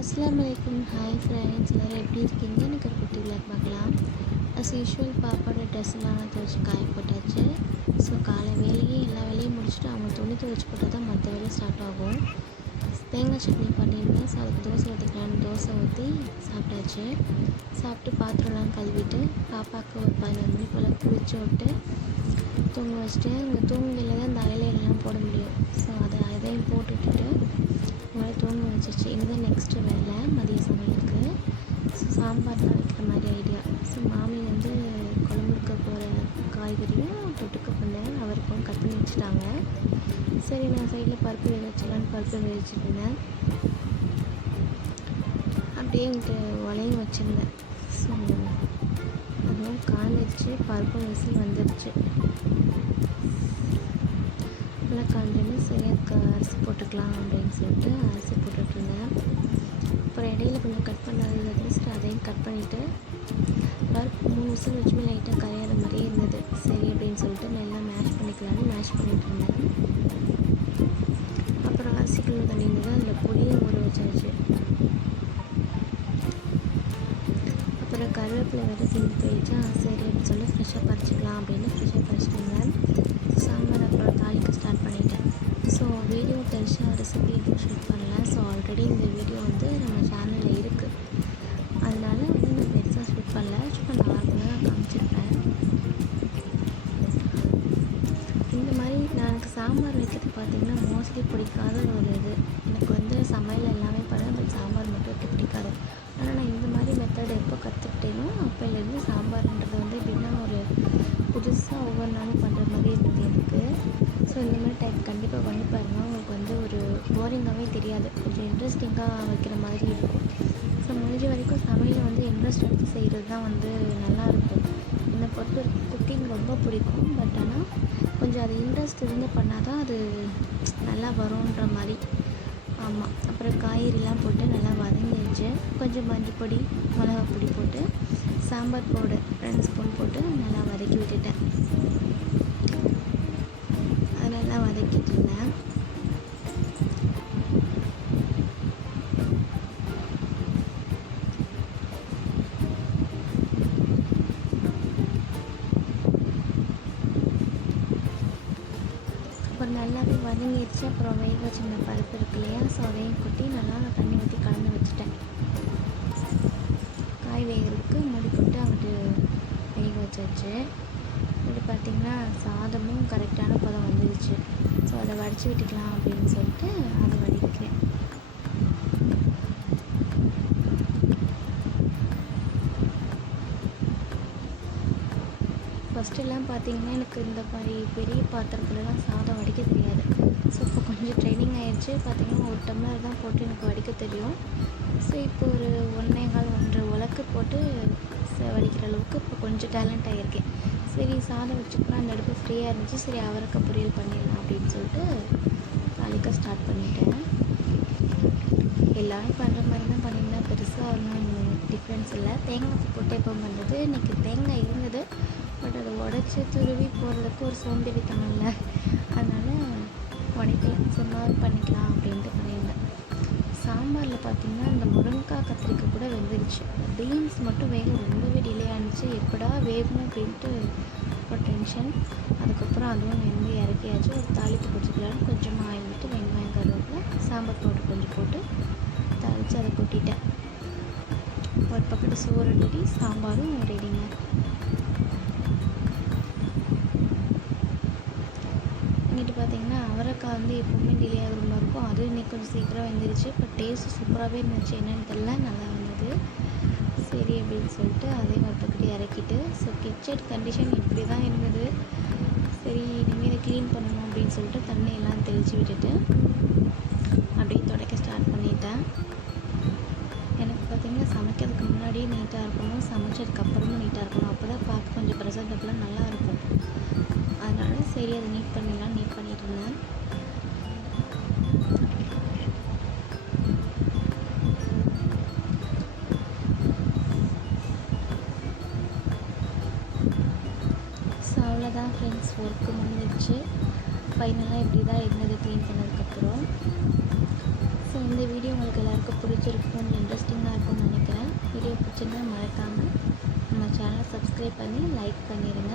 அஸ்லாம் வலைக்கும் hi friends எல்லோரும் எப்படி இருக்கீங்க? எனக்கு ஒரு குட்டி விளாக் பார்க்கலாம். அஸ் யூஷுவல் பாப்பாவோட ட்ரெஸ்லாம் நான் துவச்சி காய போட்டாச்சு. ஸோ காலை வேலையே எல்லா வேலையும் முடிச்சுட்டு அவங்க துணி துவச்சி போட்டால் தான் மற்ற வேலை ஸ்டார்ட் ஆகும். தேங்காய் சட்னி பண்ணியிருந்தேன். ஸோ அதுக்கு தோசை ஊற்றிக்கலான்னு தோசை ஊற்றி சாப்பிட்டாச்சு. சாப்பிட்டு பாத்திரம்லாம் கழுவிட்டு பாப்பாவுக்கு ஒரு பதினொரு மணி போல் குளிச்சு விட்டு தூங்க வச்சுட்டு அங்கே தூங்கலையில் தான் அந்த அயலையெல்லாம் போட முடியும். ஸோ அதை அதையும் போட்டு மாதிரி அவங்கள வச்சிச்சு இதுதான் நெக்ஸ்ட்டு வேலை மதிய சமையலுக்கு. ஸோ சாம்பார் தான் வைக்கிற மாதிரி ஐடியா ஸோ மாமி வந்து குழம்புக்க போகிற காய்கறியும் தொட்டுக்க பண்ணேன் அவருக்கும் கட் பண்ணி வச்சுட்டாங்க. சரி நான் சைடில் பருப்பு வேக வச்சிடலான்னு பருப்பு வேக வச்சுருந்தேன் அப்படியே என்கிட்ட உலையும் வச்சுருந்தேன். ஸோ அதுவும் காஞ்சிருச்சு. பருப்பும் விசில் வந்துருச்சு. நல்லா காஞ்சோன்னு சரி அதுக்கு அரிசி போட்டுக்கலாம் அப்படின்னு சொல்லிட்டு இடையில கொஞ்சம் கட் பண்ணாதது இருந்துச்சு அதையும் கட் பண்ணிவிட்டு பருப்பு மூணு விசில் வச்சுமே லைட்டாக கரையாத மாதிரியே இருந்தது. சரி அப்படின்னு சொல்லிட்டு நல்லா மேஷ் பண்ணிக்கலாம்னு மேஷ் பண்ணிகிட்டு இருந்தேன். அப்புறம் அரிசிக்குள்ள தண்ணி இருந்தது அதில் பொடியை ஊற வச்சாச்சு. அப்புறம் கருவேப்பிலை வேறு திரும்பி போயிடுச்சா? சரி அப்படின்னு சொல்லி ஃப்ரெஷ்ஷாக பறிச்சிக்கலாம் அப்படின்னு ஃப்ரெஷ்ஷாக பறிச்சிட்டேங்க சாம்பார் அப்புறம் தாளிக்க ஸ்டார்ட் பண்ணிட்டேன். ஸோ வீடியோ பெருசாக ரெசிபி எதுவும் ஷூட் பண்ணல. ஸோ ஆல்ரெடி இந்த வீடியோ வந்து நம்ம சேனலில் இருக்குது அதனால வந்து நான் பெருசாக ஷூட் பண்ணல. சும்மா நார்மலாக நான் காமிச்சிருப்பேன். இந்த மாதிரி நான் எனக்கு சாம்பார் வைக்கிறது பார்த்திங்கன்னா மோஸ்ட்லி பிடிக்காத ஒரு இது. எனக்கு வந்து சமையல் எல்லாமே பண்ணுவேன் பட் சாம்பார் மட்டும் வைக்க பிடிக்காது. ஆனால் நான் இந்த மாதிரி மெத்தட் எப்போ கற்றுக்கிட்டேனோ அப்போலேருந்து சாம்பார்ன்றது வந்து எப்படின்னா ஒரு புதுசாக ஒவ்வொரு நாளும் பண்ணுற மாதிரி இருந்தது எனக்கு. ஸோ இந்த மாதிரி டைப் கண்டிப்பாக பண்ணி பாருங்கள் ஒரு போரிங்காகவே தெரியாது. கொஞ்சம் இன்ட்ரெஸ்டிங்காக வைக்கிற மாதிரி இருக்கும். ஸோ முடிஞ்ச வரைக்கும் சமையலை வந்து இன்ட்ரெஸ்ட் எடுத்து செய்கிறது தான் வந்து நல்லாயிருக்கும் என்னை பொறுத்த குக்கிங் ரொம்ப பிடிக்கும். பட் ஆனால் கொஞ்சம் அது இன்ட்ரெஸ்ட் இருந்து பண்ணால் தான் அது நல்லா வரும்ன்ற மாதிரி. ஆமாம் அப்புறம் காய்கறிலாம் போட்டு நல்லா வதங்கிடுச்சு. கொஞ்சம் மஞ்சள் பொடி மிளகா பொடி போட்டு சாம்பார் பவுடர் ரெண்டு ஸ்பூன் போட்டு நல்லா வதக்கி விட்டுட்டேன். அது நல்லா வதக்கிட்டு நல்லாவே வதங்கிடுச்சு அப்புறம் வேக வச்சிருந்த பருப்பு இருக்கு இல்லையா? ஸோ அதையும் கொட்டி நல்லா நான் தண்ணி ஊற்றி கலந்து வச்சுட்டேன். காய் வேகிறதுக்கு மூடி போட்டு அங்கிட்டு வேக வச்சாச்சு. இது பார்த்திங்கன்னா சாதமும் கரெக்டான பதம் வந்துடுச்சு ஸோ அதை வடித்து விட்டுக்கலாம் அப்படின்னு சொல்லிட்டு அதை வடிக்கிறேன். ஃபஸ்ட்டெல்லாம் பார்த்தீங்கன்னா எனக்கு இந்த மாதிரி பெரிய பாத்திரத்துலலாம் சாதம் வடிக்க தெரியாது. ஸோ இப்போ கொஞ்சம் ட்ரைனிங் ஆகிடுச்சு பார்த்திங்கன்னா ஒரு டம்ளர் தான் போட்டு எனக்கு வடிக்க தெரியும். ஸோ இப்போ ஒரு ஒன்றே கால் ஒன்றரை உலக்கு போட்டு வடிக்கிற அளவுக்கு இப்போ கொஞ்சம் டேலண்ட் ஆகியிருக்கேன் சரி சாதம் வச்சுக்கலாம் அந்த அடுப்பு ஃப்ரீயாக இருந்துச்சு. சரி அவரக்க பொரியல் பண்ணிடலாம் அப்படின்னு சொல்லிட்டு தாளிக்க ஸ்டார்ட் பண்ணிட்டேன். எல்லாரும் பண்ணுற மாதிரி தான் பண்ணியிருந்தேன் பெருசாக ஒன்றும் டிஃப்ரென்ஸ் இல்லை. தேங்காய் போட்டு எப்போ பண்ணுறது இன்றைக்கி தேங்காய் இருந்தது. பட் அதை உடச்சி துருவி போடுறதுக்கு ஒரு சோம்பேறித்தனம் இல்லை. அதனால் உடைக்கல சும்மா பண்ணிக்கலாம் அப்படின்ட்டு பண்ணியிருந்தேன். சாம்பாரில் பார்த்தீங்கன்னா இந்த முருங்கைக்காய் கத்திரிக்காய் கூட வெந்துருச்சு. பீன்ஸ் மட்டும் வேக ரொம்பவே டிலே ஆனிச்சு எப்படா வேகணும் அப்படின்ட்டு ஒரு டென்ஷன் அதுக்கப்புறம் அதுவும் வெந்து இறக்கியாச்சு. ஒரு தாளித்து பிடிச்சிக்கலான்னு கொஞ்சமாக ஆயில் விட்டு வெங்காயம் கருவேப்பில் சாம்பார் பவுடர் கொஞ்சம் போட்டு தாளித்து அதை கொட்டிட்டேன். ஒரு பக்கத்து சோறு ரெடி சாம்பாரும் ரெடிங்க பார்த்தீங்கன்னா அவரைக்காய் வந்து எப்போவுமே டிலே ஆகிற மாதிரி இருக்கும். அது இன்னைக்கு கொஞ்சம் சீக்கிரம் வந்துருச்சு. பட் டேஸ்ட் சூப்பராகவே இருந்துச்சு. என்னென்னு தெரியல. நல்லா இருந்தது சரி அப்படின்னு சொல்லிட்டு அதையும் ஒரு பக்கத்து இறக்கிட்டு ஸோ கிச்சன் கண்டிஷன் இப்படி தான் இருந்தது. சரி இனிமேல் இதை க்ளீன் பண்ணணும் அப்படின்னு சொல்லிட்டு தண்ணியெல்லாம் தெளித்து விட்டுட்டு அப்படியே துடைக்க ஸ்டார்ட் பண்ணிட்டேன். எனக்கு பார்த்தீங்கன்னா சமைக்கிறதுக்கு முன்னாடியே நீட்டாக இருக்கணும். சமைச்சதுக்கப்புறமும் நீட்டாக இருக்கணும். அப்போ தான் பார்க்க கொஞ்சம் ப்ரெசன்டபுளாக நல்லா இருக்கும். சரி அது நீட் பண்ணிடலாம் நீட் பண்ணிட்டு இருந்தேன் ஸோ அவ்வளோதான் ஃப்ரெண்ட்ஸ் ஒர்க்கு முடிஞ்சிச்சு ஃபைனலாக இப்படி தான் இருந்தது க்ளீன் பண்ணதுக்கப்புறம்? ஸோ இந்த வீடியோ உங்களுக்கு எல்லாருக்கும் பிடிச்சிருக்கும் இன்ட்ரெஸ்டிங்காக இருக்கும்னு நினைக்கிறேன். வீடியோ பிடிச்சிருந்தா மறக்காமல் நம்ம சேனலை சப்ஸ்கிரைப் பண்ணி லைக் பண்ணிடுங்க